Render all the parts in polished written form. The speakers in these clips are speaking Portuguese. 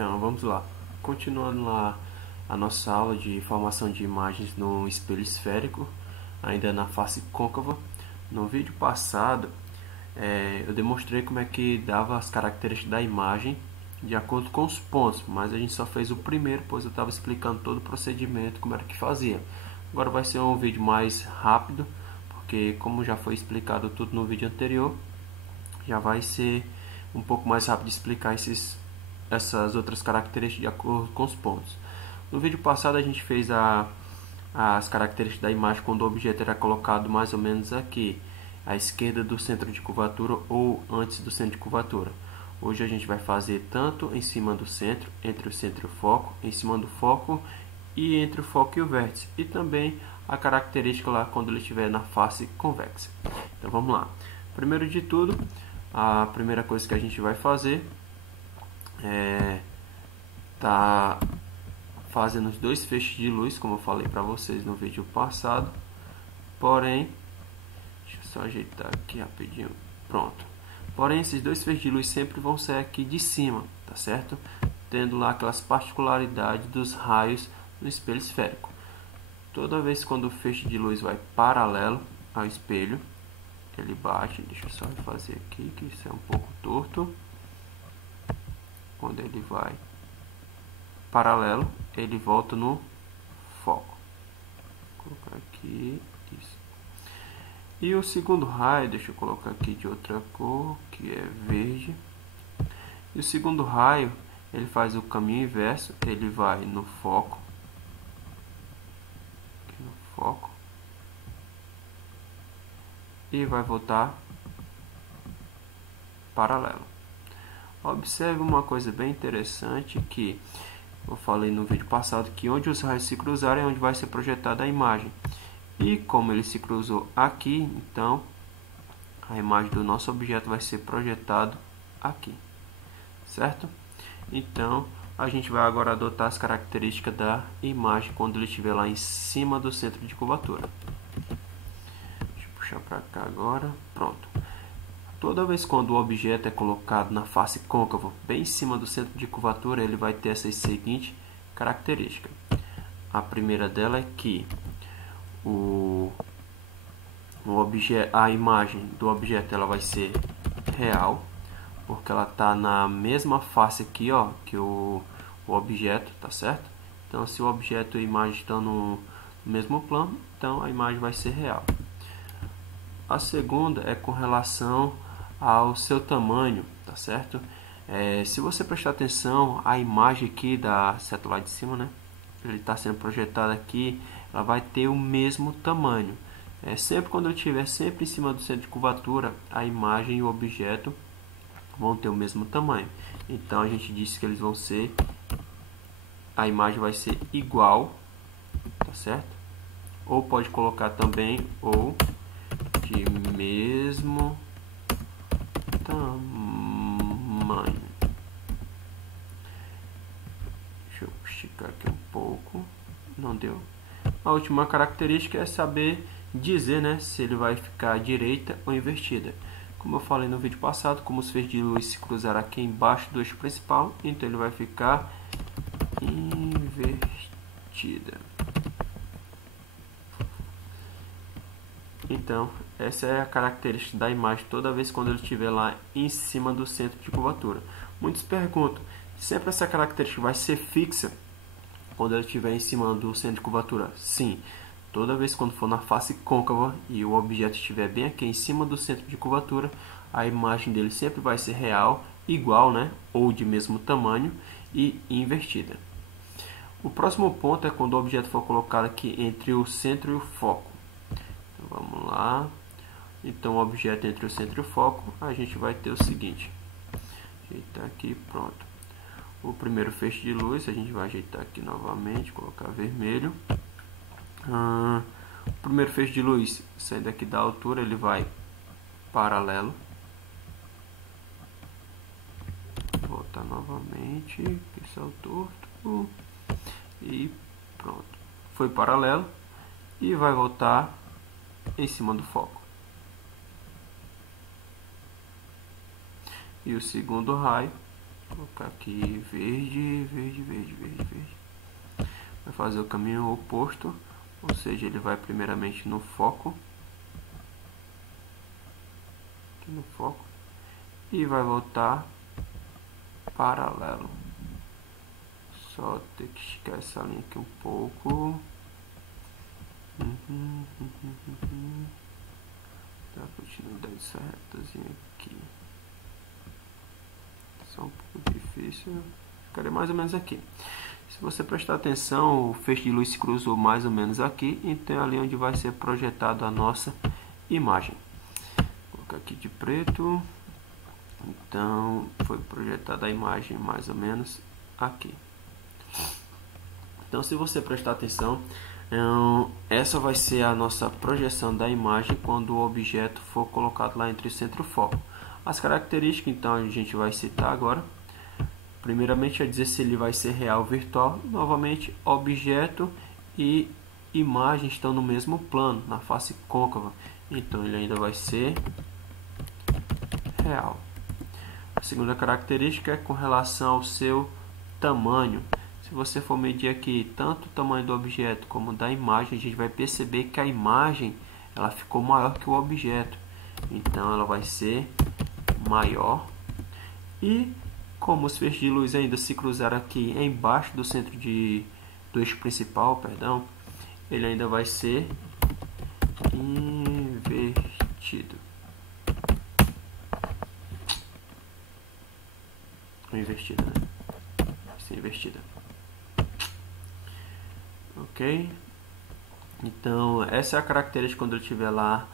Então vamos lá, continuando lá a nossa aula de formação de imagens no espelho esférico, ainda na face côncava. No vídeo passado eu demonstrei como é que dava as características da imagem de acordo com os pontos, mas a gente só fez o primeiro, pois eu estava explicando todo o procedimento, como era que fazia. Agora vai ser um vídeo mais rápido, porque como já foi explicado tudo no vídeo anterior, já vai ser um pouco mais rápido de explicar essas outras características de acordo com os pontos. No vídeo passado a gente fez as características da imagem quando o objeto era colocado mais ou menos aqui, à esquerda do centro de curvatura ou antes do centro de curvatura. Hoje a gente vai fazer tanto em cima do centro, entre o centro e o foco, em cima do foco e entre o foco e o vértice. E também a característica lá quando ele estiver na face convexa. Então vamos lá. Primeiro de tudo, a primeira coisa que a gente vai fazer tá fazendo os dois feixes de luz, como eu falei para vocês no vídeo passado. Porém, deixa eu só ajeitar aqui rapidinho. Pronto. Porém, esses dois feixes de luz sempre vão ser aqui de cima, tá certo? Tendo lá aquelas particularidades dos raios no espelho esférico. Toda vez quando o feixe de luz vai paralelo ao espelho, ele bate. Deixa eu só fazer aqui, que isso é um pouco torto. Quando ele vai paralelo, ele volta no foco. Vou colocar aqui, isso. E o segundo raio, deixa eu colocar aqui de outra cor, que é verde. E o segundo raio, ele faz o caminho inverso, ele vai no foco. Aqui no foco. E vai voltar paralelo. Observe uma coisa bem interessante que eu falei no vídeo passado, que onde os raios se cruzarem é onde vai ser projetada a imagem. E como ele se cruzou aqui, então a imagem do nosso objeto vai ser projetado aqui, certo? Então a gente vai agora adotar as características da imagem quando ele estiver lá em cima do centro de curvatura. Deixa eu puxar para cá agora, pronto. Toda vez quando o objeto é colocado na face côncava, bem em cima do centro de curvatura, ele vai ter essas seguintes características. A primeira dela é que a imagem do objeto ela vai ser real, porque ela está na mesma face aqui, ó, que o objeto, tá certo? Então, se o objeto e a imagem estão no mesmo plano, então a imagem vai ser real. A segunda é com relação ao seu tamanho, tá certo? Se você prestar atenção, a imagem aqui da seta lá de cima, né? Ele está sendo projetado aqui, ela vai ter o mesmo tamanho. Sempre quando ele estiver sempre em cima do centro de curvatura, a imagem e o objeto vão ter o mesmo tamanho. Então a gente disse que eles vão ser, a imagem vai ser igual, tá certo? Ou pode colocar também ou de mesmo tamanho. Deixa eu esticar aqui um pouco. Não deu. A última característica é saber dizer, né, se ele vai ficar à direita ou invertida. Como eu falei no vídeo passado, como os feixes de luz se cruzarem aqui embaixo do eixo principal, então ele vai ficar invertida. Então, essa é a característica da imagem toda vez quando ele estiver lá em cima do centro de curvatura. Muitos perguntam, sempre essa característica vai ser fixa quando ele estiver em cima do centro de curvatura? Sim, toda vez quando for na face côncava e o objeto estiver bem aqui em cima do centro de curvatura, a imagem dele sempre vai ser real, igual, né, ou de mesmo tamanho e invertida. O próximo ponto é quando o objeto for colocado aqui entre o centro e o foco. Então, vamos lá. Então, o objeto entre o centro e o foco, a gente vai ter o seguinte. Ajeitar aqui, pronto. O primeiro feixe de luz, a gente vai ajeitar aqui novamente, colocar vermelho. O primeiro feixe de luz, saindo aqui da altura, ele vai paralelo. Vou voltar novamente, que é o torto. E pronto. Foi paralelo e vai voltar em cima do foco. E o segundo raio Vou colocar aqui verde, verde, verde, verde, verde. Vai fazer o caminho oposto, ou seja, ele vai primeiramente no foco, aqui no foco, e vai voltar paralelo. Só ter que esticar essa linha aqui um pouco. Dá continuidade dessa retazinha aqui. Só um pouco difícil. Ficaria mais ou menos aqui. Se você prestar atenção, o feixe de luz se cruzou mais ou menos aqui. Então é ali onde vai ser projetada a nossa imagem. Vou colocar aqui de preto. Então foi projetada a imagem mais ou menos aqui. Então se você prestar atenção, essa vai ser a nossa projeção da imagem quando o objeto for colocado lá entre o centro e o foco. As características então a gente vai citar agora. Primeiramente é dizer se ele vai ser real ou virtual. Novamente, objeto e imagem estão no mesmo plano, na face côncava. Então ele ainda vai ser real. A segunda característica é com relação ao seu tamanho. Se você for medir aqui tanto o tamanho do objeto como da imagem, a gente vai perceber que a imagem ela ficou maior que o objeto. Então ela vai ser maior. E como os feixes de luz ainda se cruzaram aqui embaixo do centro do eixo principal, perdão, ele ainda vai ser invertido. Invertida, né? Vai ser invertida. Ok? Então, essa é a característica quando ele estiver lá,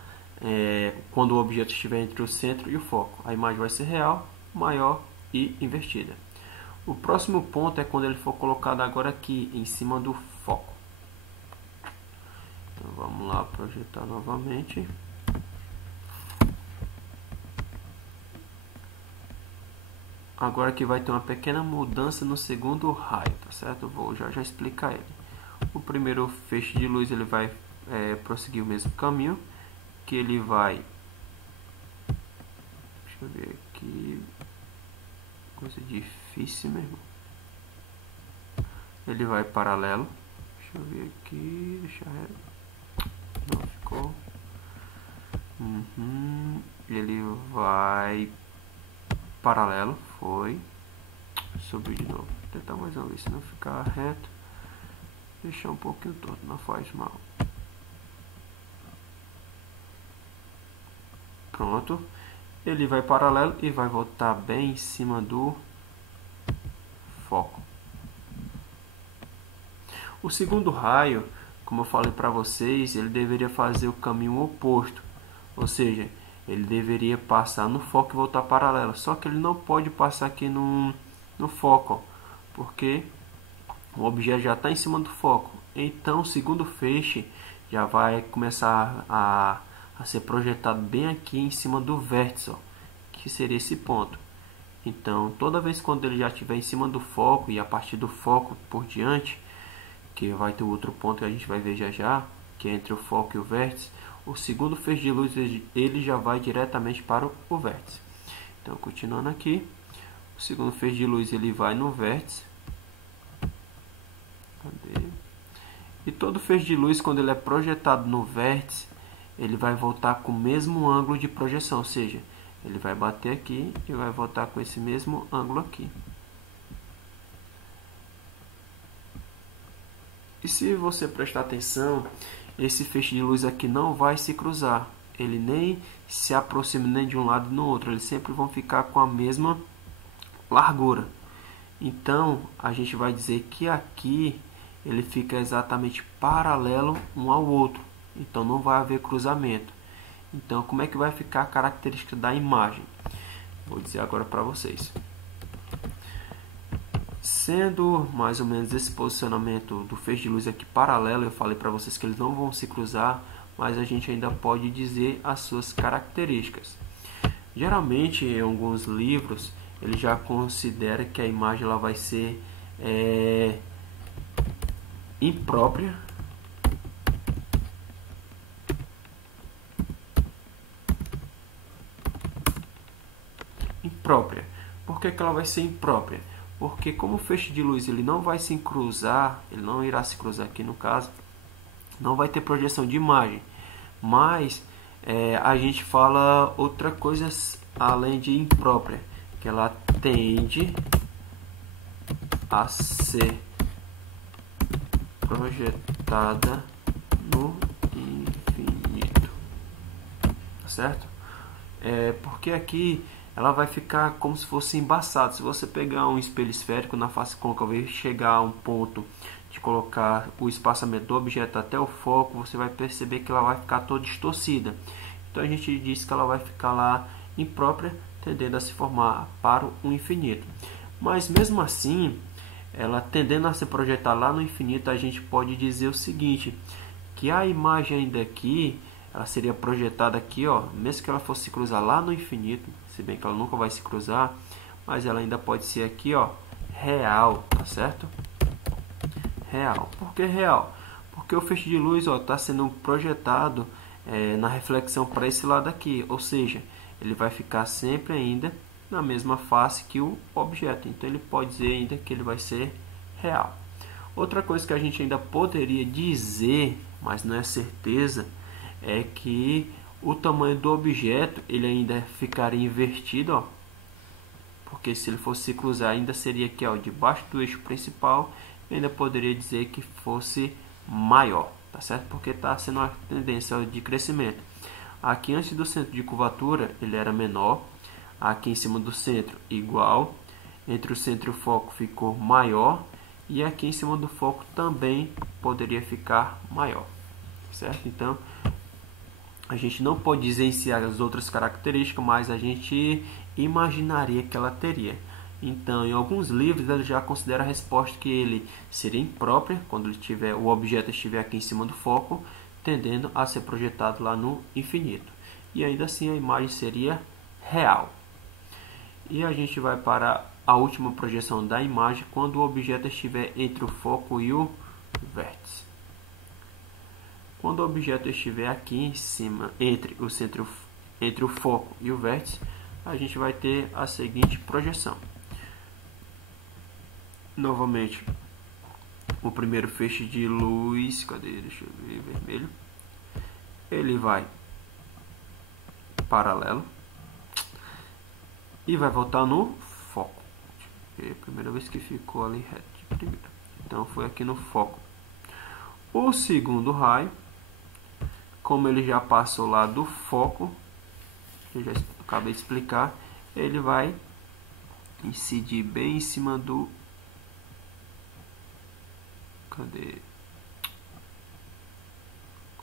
quando o objeto estiver entre o centro e o foco. A imagem vai ser real, maior e invertida. O próximo ponto é quando ele for colocado agora aqui em cima do foco. Então vamos lá projetar novamente. Agora que vai ter uma pequena mudança no segundo raio, tá certo? Eu vou já explicar ele. O primeiro feixe de luz ele vai prosseguir o mesmo caminho, que ele vai, deixa eu ver aqui, coisa difícil mesmo. Ele vai paralelo. Deixa eu ver aqui. Não ficou. Ele vai paralelo. Foi. Subiu de novo. Vou tentar mais uma vez, se não ficar reto. Deixar um pouquinho torto, não faz mal. Pronto. Ele vai paralelo e vai voltar bem em cima do foco. O segundo raio, como eu falei para vocês, ele deveria fazer o caminho oposto. Ou seja, ele deveria passar no foco e voltar paralelo. Só que ele não pode passar aqui no foco, ó, porque o objeto já está em cima do foco. Então o segundo feixe já vai começar a ser projetado bem aqui em cima do vértice, ó, que seria esse ponto. Então toda vez quando ele já estiver em cima do foco e a partir do foco por diante, que vai ter outro ponto que a gente vai ver já, que é entre o foco e o vértice, o segundo feixe de luz ele já vai diretamente para o vértice. Então continuando aqui, o segundo feixe de luz ele vai no vértice. Cadê? E todo feixe de luz, quando ele é projetado no vértice, ele vai voltar com o mesmo ângulo de projeção, ou seja, ele vai bater aqui e vai voltar com esse mesmo ângulo aqui. E se você prestar atenção, esse feixe de luz aqui não vai se cruzar. Ele nem se aproxima nem de um lado nem do outro. Eles sempre vão ficar com a mesma largura. Então, a gente vai dizer que aqui ele fica exatamente paralelo um ao outro. Então, não vai haver cruzamento. Então, como é que vai ficar a característica da imagem? Vou dizer agora para vocês. Sendo mais ou menos esse posicionamento do feixe de luz aqui paralelo, eu falei para vocês que eles não vão se cruzar, mas a gente ainda pode dizer as suas características. Geralmente, em alguns livros, ele já considera que a imagem ela vai ser imprópria. Imprópria. Por que ela vai ser imprópria? Porque como o feixe de luz ele não vai se cruzar, ele não irá se cruzar aqui no caso, não vai ter projeção de imagem. Mas a gente fala outra coisa além de imprópria, que ela tende a ser projetada no infinito, tá certo? Porque aqui ela vai ficar como se fosse embaçada. Se você pegar um espelho esférico na face côncava e chegar a um ponto de colocar o espaçamento do objeto até o foco, você vai perceber que ela vai ficar toda distorcida. Então a gente diz que ela vai ficar lá imprópria, tendendo a se formar para o infinito. Mas mesmo assim, ela tendendo a se projetar lá no infinito, a gente pode dizer o seguinte, que a imagem ainda aqui, ela seria projetada aqui, ó, mesmo que ela fosse se cruzar lá no infinito, se bem que ela nunca vai se cruzar, mas ela ainda pode ser aqui, ó, real, tá certo? Real. Por que real? Porque o feixe de luz está sendo projetado na reflexão para esse lado aqui, ou seja, ele vai ficar sempre ainda na mesma face que o objeto, então ele pode dizer ainda que ele vai ser real. Outra coisa que a gente ainda poderia dizer, mas não é certeza, é que o tamanho do objeto ele ainda ficaria invertido, ó, porque se ele fosse se cruzar ainda seria aqui, ó, debaixo do eixo principal, ainda poderia dizer que fosse maior, tá certo? Porque está sendo uma tendência de crescimento. Aqui antes do centro de curvatura ele era menor, aqui em cima do centro igual, entre o centro e o foco ficou maior, e aqui em cima do foco também poderia ficar maior, certo? Então a gente não pode dizer em si as outras características, mas a gente imaginaria que ela teria. Então, em alguns livros ele já considera a resposta que ele seria imprópria quando o objeto estiver aqui em cima do foco, tendendo a ser projetado lá no infinito. E ainda assim a imagem seria real. E a gente vai para a última projeção da imagem quando o objeto estiver entre o foco e o vértice. Quando o objeto estiver aqui em cima, entre o foco e o vértice, a gente vai ter a seguinte projeção. Novamente, o primeiro feixe de luz, cadê? Deixa eu ver, vermelho. Ele vai paralelo e vai voltar no foco. É a primeira vez que ficou ali reto de primeira. Então foi aqui no foco. O segundo raio, como ele já passou lá do foco, eu já acabei de explicar, ele vai incidir bem em cima do... Cadê?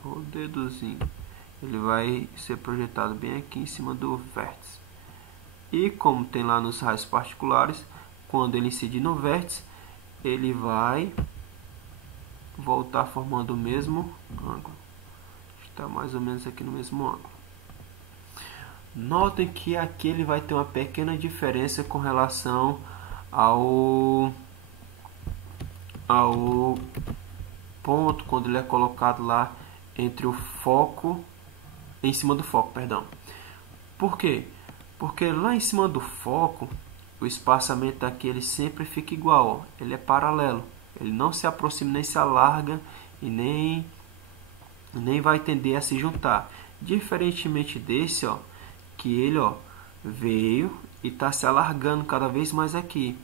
O dedozinho. Ele vai ser projetado bem aqui em cima do vértice. E como tem lá nos raios particulares, quando ele incidir no vértice, ele vai voltar formando o mesmo ângulo. Está mais ou menos aqui no mesmo ângulo. Notem que aqui ele vai ter uma pequena diferença com relação ao ponto quando ele é colocado lá entre o foco, em cima do foco, perdão. Por quê? Porque lá em cima do foco, o espaçamento aqui ele sempre fica igual, ó. Ele é paralelo, ele não se aproxima nem se alarga e nem vai tender a se juntar. Diferentemente desse, ó, que ele, ó, veio e está se alargando cada vez mais aqui.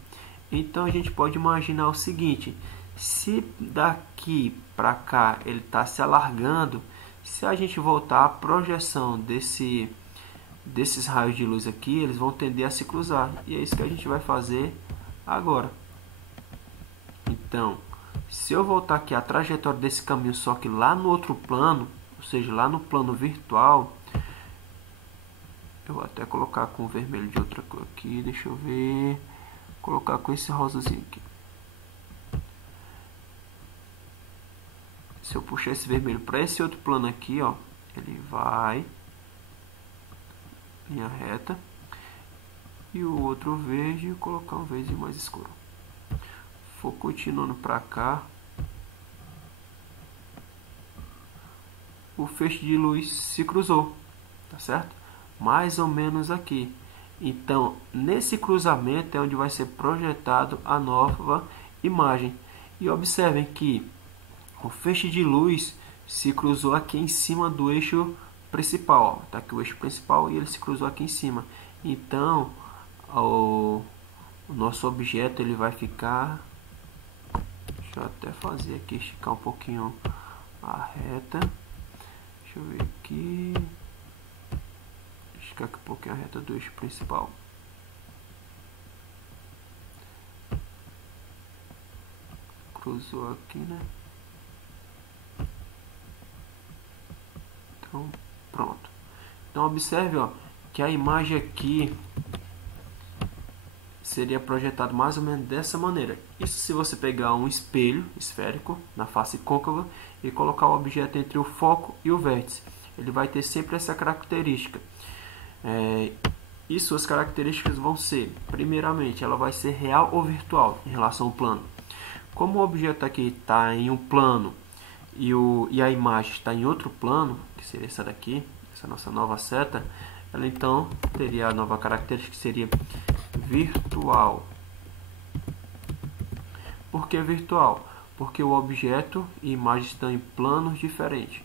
Então a gente pode imaginar o seguinte: se daqui para cá ele está se alargando, se a gente voltar a projeção desses raios de luz aqui, eles vão tender a se cruzar. E é isso que a gente vai fazer agora. Então, se eu voltar aqui a trajetória desse caminho, só que lá no outro plano, ou seja, lá no plano virtual, eu vou até colocar com vermelho de outra cor aqui, deixa eu ver, colocar com esse rosazinho aqui. Se eu puxar esse vermelho para esse outro plano aqui, ó, ele vai linha reta, e o outro verde, eu vou colocar um verde mais escuro. For continuando para cá, o feixe de luz se cruzou, tá certo? Mais ou menos aqui. Então, nesse cruzamento é onde vai ser projetado a nova imagem. E observem que o feixe de luz se cruzou aqui em cima do eixo principal. Está aqui o eixo principal e ele se cruzou aqui em cima. Então, o nosso objeto ele vai ficar... Deixa eu até fazer aqui, esticar um pouquinho a reta. Deixa eu ver aqui. Esticar aqui um pouquinho a reta do eixo principal. Cruzou aqui, né? Então, pronto. Então, observe, ó, que a imagem aqui seria projetado mais ou menos dessa maneira. Isso se você pegar um espelho esférico na face côncava e colocar o objeto entre o foco e o vértice. Ele vai ter sempre essa característica. E suas características vão ser, primeiramente, ela vai ser real ou virtual em relação ao plano. Como o objeto aqui está em um plano e a imagem está em outro plano, que seria essa daqui, essa nossa nova seta, ela então teria a nova característica que seria virtual. Por que virtual? Porque o objeto e a imagem estão em planos diferentes.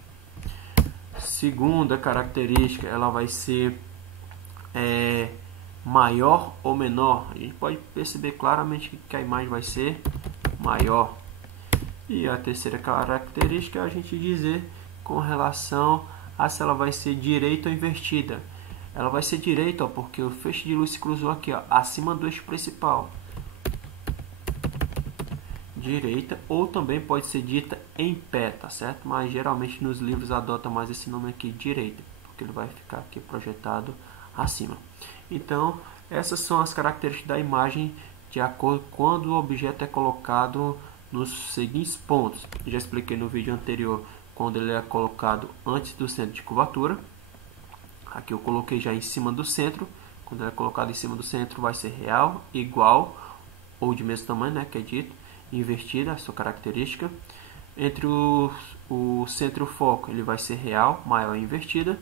Segunda característica, ela vai ser maior ou menor. A gente pode perceber claramente que a imagem vai ser maior. E a terceira característica é a gente dizer com relação a se ela vai ser direita ou invertida. Ela vai ser direita, ó, porque o feixe de luz se cruzou aqui, ó, acima do eixo principal. Direita, ou também pode ser dita em pé, tá certo? Mas geralmente nos livros adota mais esse nome aqui, direita, porque ele vai ficar aqui projetado acima. Então, essas são as características da imagem de acordo com quando o objeto é colocado nos seguintes pontos. Eu já expliquei no vídeo anterior quando ele é colocado antes do centro de curvatura. Aqui eu coloquei já em cima do centro. Quando ele é colocado em cima do centro vai ser real, igual ou de mesmo tamanho, né, que é dito. Invertida, a sua característica. Entre o centro e o foco ele vai ser real, maior e invertida.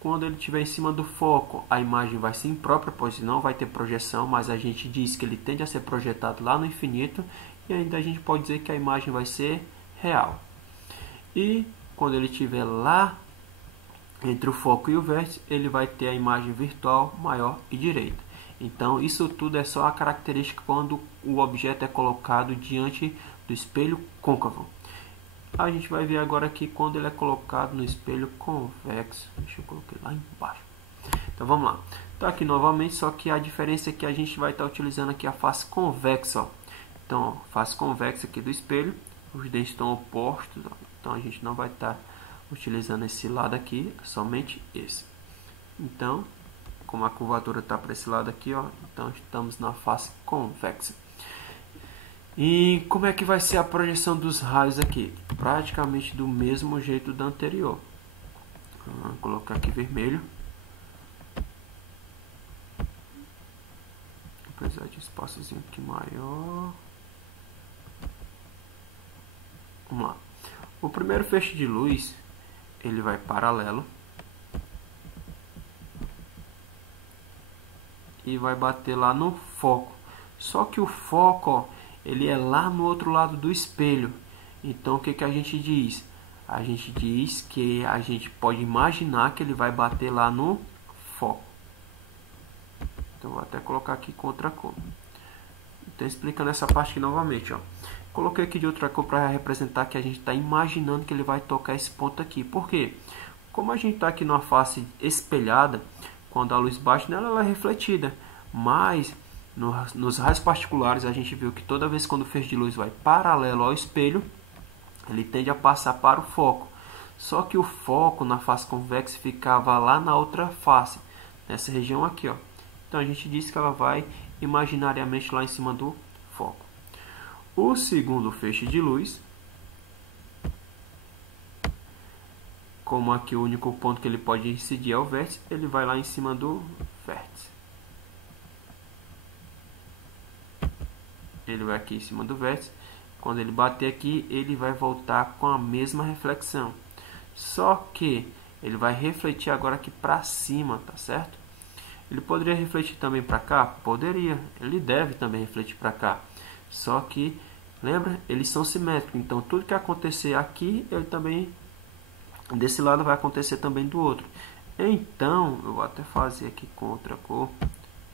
Quando ele estiver em cima do foco, a imagem vai ser imprópria, pois não vai ter projeção, mas a gente diz que ele tende a ser projetado lá no infinito, e ainda a gente pode dizer que a imagem vai ser real. E quando ele estiver lá entre o foco e o vértice, ele vai ter a imagem virtual, maior e direita. Então, isso tudo é só a característica quando o objeto é colocado diante do espelho côncavo. A gente vai ver agora aqui quando ele é colocado no espelho convexo. Deixa eu colocar lá embaixo. Então vamos lá. Então aqui novamente, só que a diferença é que a gente vai estar utilizando aqui a face convexa. Ó. Então, ó, face convexa aqui do espelho. Os dentes estão opostos. Ó. Então a gente não vai estar utilizando esse lado aqui, somente esse. Então, como a curvatura está para esse lado aqui, ó, então estamos na face convexa. E como é que vai ser a projeção dos raios aqui? Praticamente do mesmo jeito da anterior. Vou colocar aqui vermelho. Apesar de espaçozinho aqui maior. Vamos lá. O primeiro feixe de luz, ele vai paralelo. E vai bater lá no foco. Só que o foco, ó, ele é lá no outro lado do espelho. Então o que que a gente diz? A gente diz que a gente pode imaginar que ele vai bater lá no foco. Então vou até colocar aqui com outra cor. Então explicando essa parte aqui novamente, ó. Coloquei aqui de outra cor para representar que a gente está imaginando que ele vai tocar esse ponto aqui. Por quê? Como a gente está aqui numa face espelhada, quando a luz bate nela, ela é refletida. Mas nos raios particulares, a gente viu que toda vez quando o feixe de luz vai paralelo ao espelho, ele tende a passar para o foco. Só que o foco na face convexa ficava lá na outra face, nessa região aqui, ó. Então a gente diz que ela vai imaginariamente lá em cima do foco. O segundo feixe de luz, como aqui o único ponto que ele pode incidir é o vértice, ele vai lá em cima do vértice. Ele vai aqui em cima do vértice. Quando ele bater aqui, ele vai voltar com a mesma reflexão. Só que ele vai refletir agora aqui para cima, tá certo? Ele poderia refletir também para cá? Poderia. Ele deve também refletir para cá. Só que, lembra? Eles são simétricos. Então, tudo que acontecer aqui, ele também, desse lado, vai acontecer também do outro. Então, eu vou até fazer aqui com outra cor,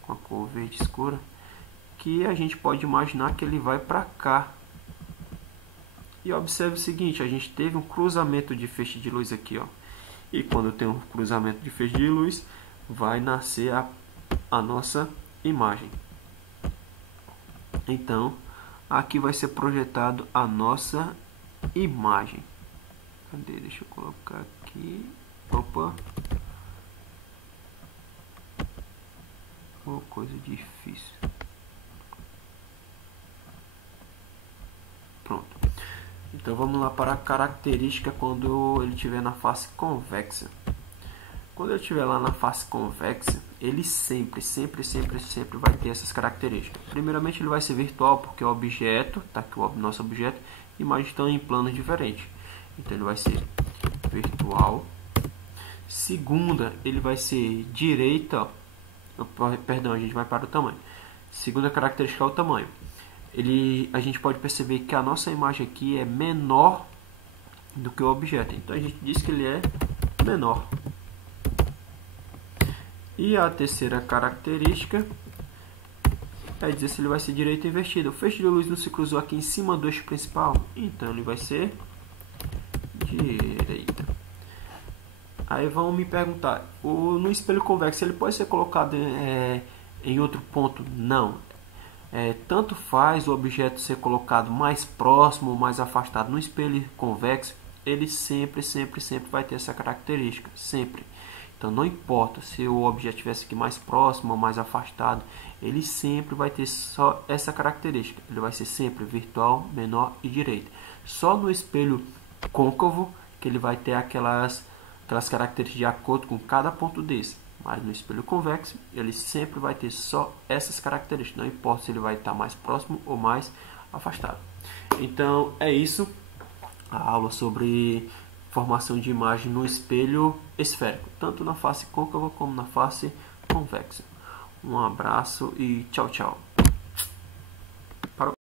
com a cor verde escura, que a gente pode imaginar que ele vai para cá. E observe o seguinte, a gente teve um cruzamento de feixe de luz aqui, ó. E quando tem um cruzamento de feixe de luz, vai nascer a nossa imagem. Então, aqui vai ser projetado a nossa imagem. Cadê? Deixa eu colocar aqui. Opa. Oh, coisa difícil. Pronto. Então vamos lá para a característica quando ele estiver na face convexa. Quando ele estiver lá na face convexa, ele sempre vai ter essas características. Primeiramente, ele vai ser virtual, porque o objeto, tá aqui o nosso objeto, imagens estão em planos diferentes. Então ele vai ser virtual. Segunda, ele vai ser direita, perdão, a gente vai para o tamanho. Segunda característica é o tamanho. A gente pode perceber que a nossa imagem aqui é menor do que o objeto. Então a gente diz que ele é menor. E a terceira característica é dizer se ele vai ser direito ou invertido. O feixe de luz não se cruzou aqui em cima do eixo principal, então ele vai ser direita. Aí vão me perguntar, no espelho convexo ele pode ser colocado em outro ponto? Não. Tanto faz o objeto ser colocado mais próximo ou mais afastado. No espelho convexo, ele sempre vai ter essa característica, sempre. Então não importa se o objeto estivesse aqui mais próximo ou mais afastado, ele sempre vai ter só essa característica. Ele vai ser sempre virtual, menor e direita. Só no espelho côncavo que ele vai ter aquelas características de acordo com cada ponto desse. Mas no espelho convexo, ele sempre vai ter só essas características. Não importa se ele vai estar mais próximo ou mais afastado. Então é isso. A aula sobre formação de imagem no espelho esférico, tanto na face côncava como na face convexa. Um abraço e tchau, tchau.